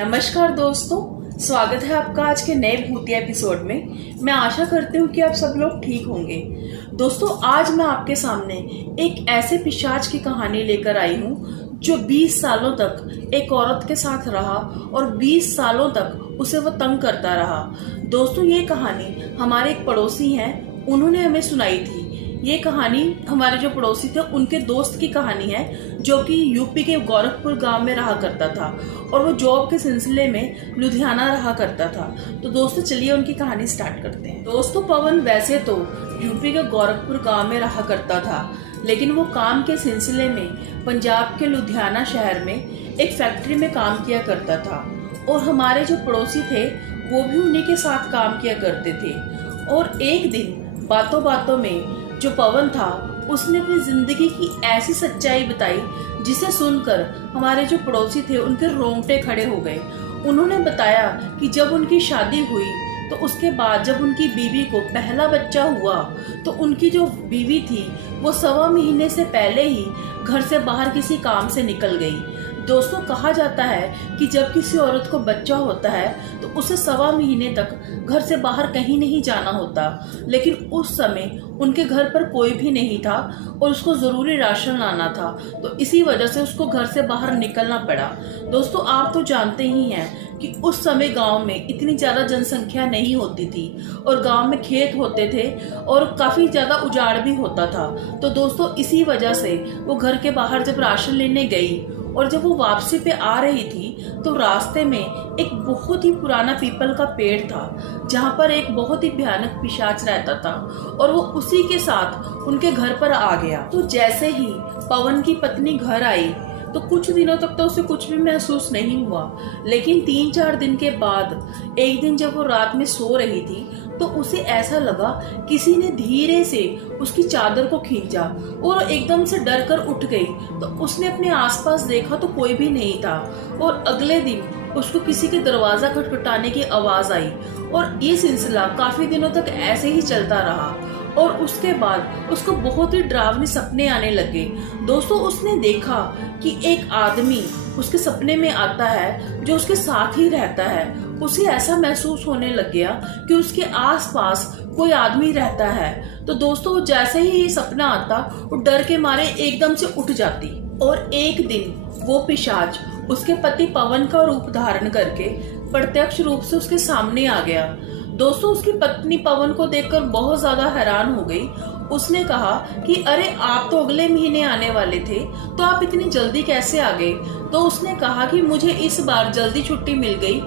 नमस्कार दोस्तों, स्वागत है आपका आज के नए भूतिया एपिसोड में। मैं आशा करती हूँ कि आप सब लोग ठीक होंगे। दोस्तों, आज मैं आपके सामने एक ऐसे पिशाच की कहानी लेकर आई हूँ जो 20 सालों तक एक औरत के साथ रहा और 20 सालों तक उसे वो तंग करता रहा। दोस्तों, ये कहानी हमारे एक पड़ोसी हैं, उन्होंने हमें सुनाई थी। ये कहानी हमारे जो पड़ोसी थे उनके दोस्त की कहानी है, जो कि यूपी के गोरखपुर गांव में रहा करता था और वो जॉब के सिलसिले में लुधियाना रहा करता था। तो दोस्तों, चलिए उनकी कहानी स्टार्ट करते हैं। दोस्तों, पवन वैसे तो यूपी के गोरखपुर गांव में रहा करता था, लेकिन वो काम के सिलसिले में पंजाब के लुधियाना शहर में एक फैक्ट्री में काम किया करता था और हमारे जो पड़ोसी थे वो भी उन्हीं के साथ काम किया करते थे। और एक दिन बातों बातों में जो पवन था उसने अपनी जिंदगी की ऐसी सच्चाई बताई जिसे सुनकर हमारे जो पड़ोसी थे उनके रोंगटे खड़े हो गए। उन्होंने बताया कि जब उनकी शादी हुई तो उसके बाद जब उनकी बीवी को पहला बच्चा हुआ तो उनकी जो बीवी थी वो 1.25 महीने से पहले ही घर से बाहर किसी काम से निकल गई। दोस्तों, कहा जाता है कि जब किसी औरत को बच्चा होता है तो उसे 1.25 महीने तक घर से बाहर कहीं नहीं जाना होता, लेकिन उस समय उनके घर पर कोई भी नहीं था और उसको ज़रूरी राशन लाना था, तो इसी वजह से उसको घर से बाहर निकलना पड़ा। दोस्तों, आप तो जानते ही हैं कि उस समय गांव में इतनी ज़्यादा जनसंख्या नहीं होती थी और गांव में खेत होते थे और काफ़ी ज़्यादा उजाड़ भी होता था। तो दोस्तों, इसी वजह से वो घर के बाहर जब राशन लेने गई और जब वो वापसी पे आ रही थी तो रास्ते में एक बहुत ही पुराना पीपल का पेड़ था जहाँ पर एक बहुत ही भयानक पिशाच रहता था और वो उसी के साथ उनके घर पर आ गया। तो जैसे ही पवन की पत्नी घर आई तो कुछ दिनों तक तो उसे कुछ भी महसूस नहीं हुआ, लेकिन 3-4 दिन के बाद एक दिन जब वो रात में सो रही थी तो उसे ऐसा लगा किसी ने धीरे से उसकी चादर को खींचा और एकदम से डर कर उठ गई। तो उसने अपने आसपास देखा तो कोई भी नहीं था और अगले दिन उसको किसी के दरवाजा खटखटाने की आवाज आई और ये सिलसिला काफी दिनों तक ऐसे ही चलता रहा और उसके बाद उसको बहुत ही डरावने सपने आने लगे। दोस्तों, उसने देखा कि एक आदमी उसके सपने में आता है जो उसके साथ ही रहता है। उसे ऐसा महसूस होने लग गया कि उसके आसपास कोई आदमी रहता है। तो दोस्तों, जैसे ही ये सपना आता वो डर के मारे एकदम से उठ जाती और एक दिन वो पिशाच उसके पति पवन का रूप धारण करके प्रत्यक्ष रूप से उसके सामने आ गया। दोस्तों, उसकी पत्नी पवन को देखकर बहुत ज्यादा हैरान हो गई। उसने कहा कि अरे, आप तो अगले महीने आने वाले थे, तो आप इतनी जल्दी कैसे आ गए? तो उसने कहा कि मुझे इस बार जल्दी छुट्टी मिल गई,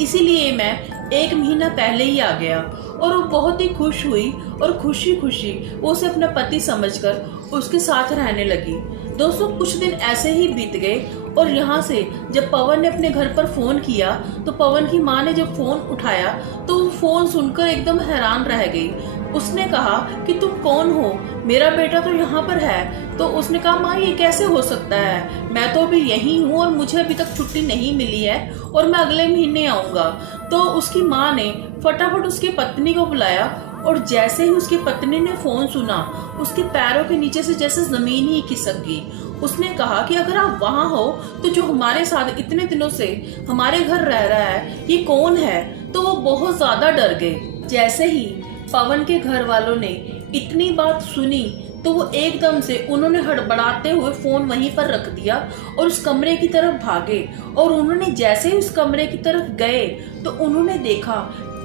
इसीलिए मैं 1 महीना पहले ही आ गया। और वो बहुत ही खुश हुई और खुशी खुशी वो उसे अपना पति समझकर उसके साथ रहने लगी। दोस्तों, कुछ दिन ऐसे ही बीत गए और यहाँ से जब पवन ने अपने घर पर फोन किया तो पवन की माँ ने जब फोन उठाया तो वो फोन सुनकर एकदम हैरान रह गई। उसने कहा कि तुम कौन हो, मेरा बेटा तो यहाँ पर है। तो उसने कहा, माँ, ये कैसे हो सकता है, मैं तो अभी यहीं हूँ और मुझे अभी तक छुट्टी नहीं मिली है और मैं अगले महीने आऊंगा। तो उसकी माँ ने फटाफट उसकी पत्नी को बुलाया और जैसे ही उसकी पत्नी ने फोन सुना उसके पैरों के नीचे से जैसे जमीन ही खिसक गई। उसने कहा कि अगर आप वहाँ हो तो जो हमारे साथ इतने दिनों से हमारे घर रह रहा है ये कौन है? तो वो बहुत ज्यादा डर गए। जैसे ही पवन के घर वालों ने इतनी बात सुनी तो वो एकदम से उन्होंने हड़बड़ाते हुए फोन वहीं पर रख दिया और उस कमरे की तरफ भागे। और उन्होंने जैसे ही उस कमरे की तरफ गए तो उन्होंने देखा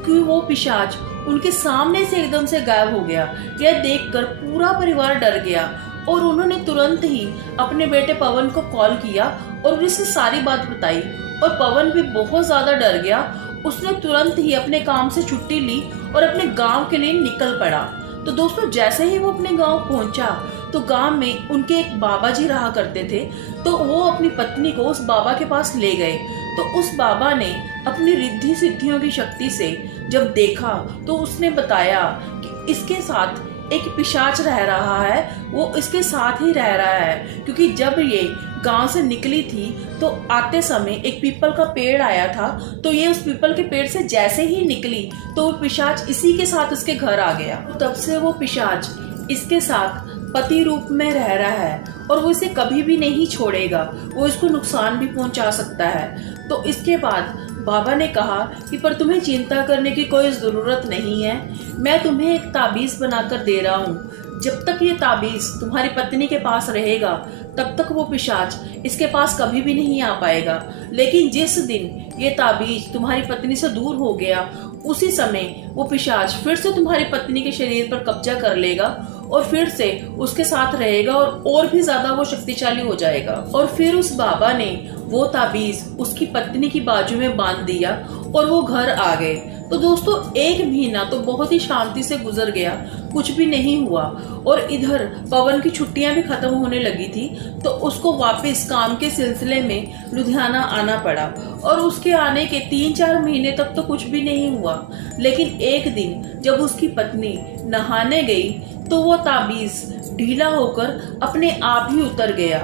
कि वो पिशाच उनके सामने से एकदम से गायब हो गया। यह देखकर पूरा परिवार डर गया और उन्होंने तुरंत ही अपने बेटे पवन को कॉल किया और उसे सारी बात बताई और पवन भी बहुत ज्यादा डर गया। उसने तुरंत ही अपने काम से छुट्टी ली और अपने गांव के लिए निकल पड़ा। तो दोस्तों, जैसे ही वो अपने गांव पहुंचा तो गांव में उनके एक बाबा जी रहा करते थे। तो वो अपनी पत्नी को उस बाबा के पास ले गए। तो उस बाबा ने अपनी रिद्धि सिद्धियों की शक्ति से जब देखा तो उसने बताया कि इसके साथ एक पिशाच रह रहा है, वो इसके साथ ही रह रहा है, क्योंकि जब ये गांव से निकली थी तो आते समय एक पीपल का पेड़ आया था। तो ये उस पीपल के पेड़ से जैसे ही निकली तो वो पिशाच इसी के साथ उसके घर आ गया। तब से वो पिशाच इसके साथ पति रूप में रह रहा है और वो इसे कभी भी नहीं छोड़ेगा, वो इसको नुकसान भी पहुंचा सकता है। तो इसके बाद बाबा ने कहा कि पर तुम्हें चिंता करने की कोई ज़रूरत नहीं है, मैं तुम्हें एक ताबीज़ बनाकर दे रहा हूँ। जब तक ये ताबीज़ तुम्हारी पत्नी के पास रहेगा तब तक वो पिशाच इसके पास कभी भी नहीं आ पाएगा। लेकिन जिस दिन ये ताबीज़ तुम्हारी पत्नी से दूर हो गया, उसी समय वो पिशाच फिर से तुम्हारी पत्नी के शरीर पर कब्जा कर लेगा और फिर से उसके साथ रहेगा और भी ज्यादा वो शक्तिशाली हो जाएगा। और फिर उस बाबा ने वो ताबीज उसकी पत्नी की बाजू में बांध दिया और वो घर आ गए। तो दोस्तों 1 महीना तो बहुत ही शांति से गुजर गया, कुछ भी नहीं हुआ। और इधर पवन की छुट्टियां भी खत्म होने लगी थी, तो उसको वापस काम के सिलसिले में लुधियाना आना पड़ा। और उसके आने के 3-4 महीने तक तो कुछ भी नहीं हुआ। लेकिन एक दिन जब उसकी पत्नी नहाने गई तो वो ताबीज ढीला होकर अपने आप ही उतर गया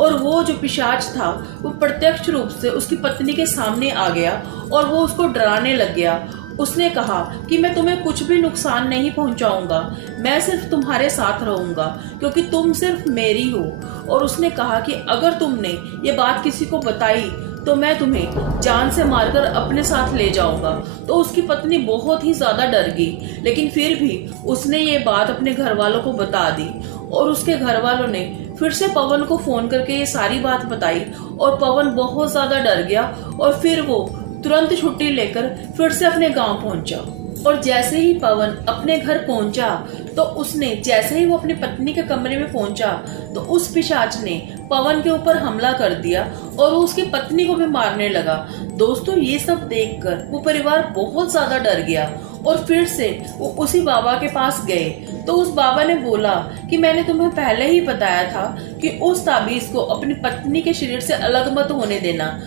और वो जो पिशाच था वो प्रत्यक्ष रूप से उसकी पत्नी के सामने आ गया और वो उसको डराने लग गया। उसने कहा कि मैं तुम्हें कुछ भी नुकसान नहीं पहुंचाऊंगा, मैं सिर्फ तुम्हारे साथ रहूंगा क्योंकि तुम सिर्फ मेरी हो। और उसने कहा कि अगर तुमने ये बात किसी को बताई तो मैं तुम्हें जान से मारकर अपने साथ ले जाऊंगा। तो उसकी पत्नी बहुत ही ज्यादा डर गई, लेकिन फिर भी उसने ये बात अपने घर वालों को बता दी। और उसके घर वालों ने फिर से पवन को फोन करके ये सारी बात बताई और पवन बहुत ज्यादा डर गया और फिर वो तुरंत छुट्टी लेकर फिर से अपने गांव पहुंचा। और जैसे ही पवन अपने घर पहुंचा तो उसने जैसे ही वो अपनी पत्नी के कमरे में पहुंचा तो उस पिशाच ने पवन के ऊपर हमला कर दिया और उसकी पत्नी को भी मारने लगा। दोस्तों ये सब देखकर वो परिवार बहुत ज्यादा डर गया और फिर से वो उसी बाबा के पास गए। तो उस बाबा ने बोला कि मैंने तुम्हें पहले ही बताया था कि उस ताबीज को अपनी पत्नी के शरीर से अलग मत होने देना।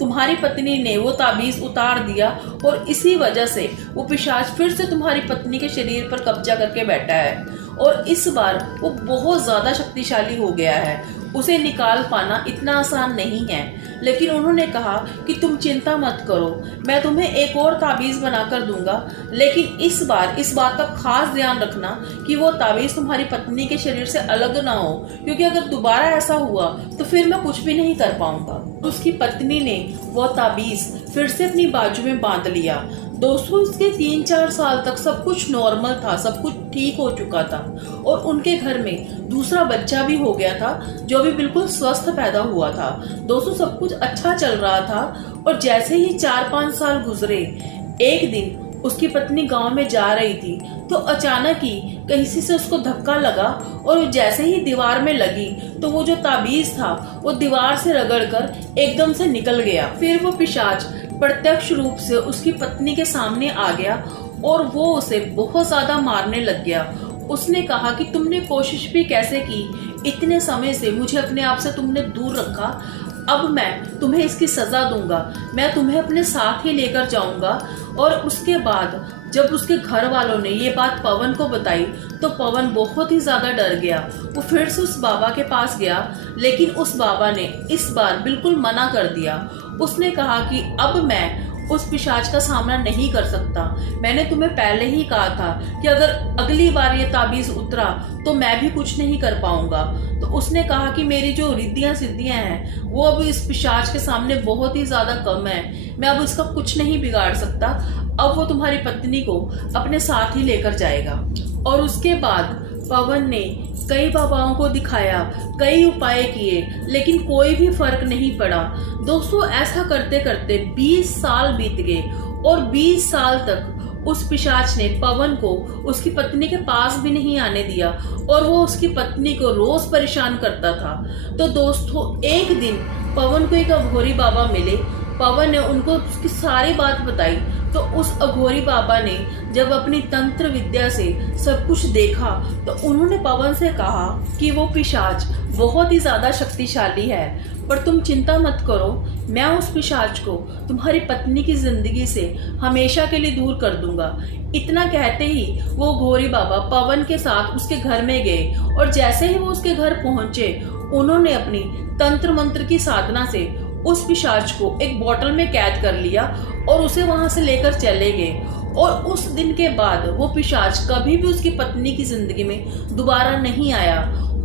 तुम्हारी पत्नी ने वो ताबीज उतार दिया और इसी वजह से वो पिशाच फिर से तुम्हारी पत्नी के शरीर पर कब्जा करके बैठा है और इस बार वो बहुत ज्यादा शक्तिशाली हो गया है। उसे निकाल पाना इतना आसान नहीं है। लेकिन उन्होंने कहा कि तुम चिंता मत करो, मैं तुम्हें एक और ताबीज बनाकर दूंगा, लेकिन इस बार इस बात का खास ध्यान रखना कि वो ताबीज तुम्हारी पत्नी के शरीर से अलग ना हो, क्योंकि अगर दोबारा ऐसा हुआ तो फिर मैं कुछ भी नहीं कर पाऊंगा। उसकी पत्नी ने वो ताबीज फिर से अपनी बाजू में बांध लिया। दोस्तों इसके 3-4 साल तक सब कुछ नॉर्मल था, सब कुछ ठीक हो चुका था और उनके घर में दूसरा बच्चा भी हो गया था जो भी बिल्कुल स्वस्थ पैदा हुआ था। दोस्तों सब कुछ अच्छा चल रहा था और जैसे ही 4-5 साल गुजरे, एक दिन उसकी पत्नी गांव में जा रही थी तो अचानक ही कहीं से उसको धक्का लगा और जैसे ही दीवार में लगी तो वो जो ताबीज था वो दीवार से रगड़कर एकदम से निकल गया। फिर वो पिशाच प्रत्यक्ष रूप से उसकी पत्नी के सामने आ गया और वो उसे बहुत ज्यादा मारने लग गया। उसने कहा कि तुमने कोशिश भी कैसे की, इतने समय से मुझे अपने आप से तुमने दूर रखा, अब मैं तुम्हें इसकी सजा दूंगा, मैं तुम्हें अपने साथ ही लेकर जाऊंगा। और उसके बाद जब उसके घर वालों ने ये बात पवन को बताई तो पवन बहुत ही ज्यादा डर गया। वो फिर से उस बाबा के पास गया, लेकिन उस बाबा ने इस बार बिल्कुल मना कर दिया। उसने कहा कि अब मैं उस पिशाच का सामना नहीं कर सकता, मैंने तुम्हें पहले ही कहा था कि अगर अगली बार ये ताबीज उतरा तो मैं भी कुछ नहीं कर पाऊंगा। तो उसने कहा कि मेरी जो रिद्धियां सिद्धियां हैं वो अब इस पिशाच के सामने बहुत ही ज्यादा कम है, मैं अब इसका कुछ नहीं बिगाड़ सकता, अब वो तुम्हारी पत्नी को अपने साथ ही लेकर जाएगा। और उसके बाद पवन ने कई बाबाओं को दिखाया, कई उपाय किए, लेकिन कोई भी फर्क नहीं पड़ा। दोस्तों ऐसा करते करते 20 साल बीत गए और 20 साल तक उस पिशाच ने पवन को उसकी पत्नी के पास भी नहीं आने दिया और वो उसकी पत्नी को रोज परेशान करता था। तो दोस्तों एक दिन पवन को एक अघोरी बाबा मिले। पवन ने उनको उसकी सारी बात बताई तो उस अघोरी बाबा ने जब अपनी तंत्र विद्या से सब कुछ देखा तो उन्होंने पवन से कहा कि वो पिशाच बहुत ही ज्यादा शक्तिशाली है, पर तुम चिंता मत करो, मैं उस पिशाच को तुम्हारी पत्नी की जिंदगी से हमेशा के लिए दूर कर दूंगा। इतना कहते ही वो घोरी बाबा पवन के साथ उसके घर में गए और जैसे ही वो उसके घर पहुंचे उन्होंने अपनी तंत्र मंत्र की साधना से उस पिशाच को एक बोतल में कैद कर लिया और उसे वहां से लेकर चले गए। और उस दिन के बाद वो पिशाच कभी भी उसकी पत्नी की जिंदगी में दोबारा नहीं आया।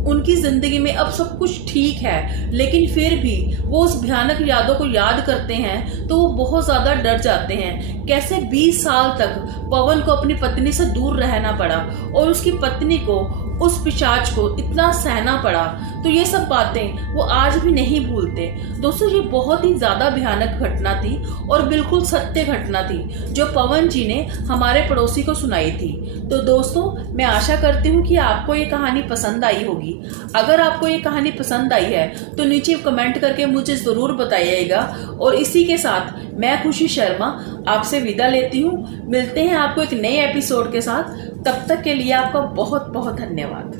उनकी जिंदगी में अब सब कुछ ठीक है, लेकिन फिर भी वो उस भयानक यादों को याद करते हैं तो वो बहुत ज़्यादा डर जाते हैं। कैसे 20 साल तक पवन को अपनी पत्नी से दूर रहना पड़ा और उसकी पत्नी को, उस पिशाच को इतना सहना पड़ा। तो ये सब बातें वो आज भी नहीं भूलते। दोस्तों, ये बहुत ही ज़्यादा भयानक घटना थी और बिल्कुल सत्य घटना थी जो पवन जी ने हमारे पड़ोसी को सुनाई थी। तो दोस्तों, मैं आशा करती हूँ कि आपको ये कहानी पसंद आई होगी। अगर आपको ये कहानी पसंद आई है तो नीचे कमेंट करके मुझे ज़रूर बताइएगा। और इसी के साथ मैं खुशी शर्मा आपसे विदा लेती हूँ। मिलते हैं आपको एक नए एपिसोड के साथ। तब तक के लिए आपका बहुत बहुत धन्यवाद।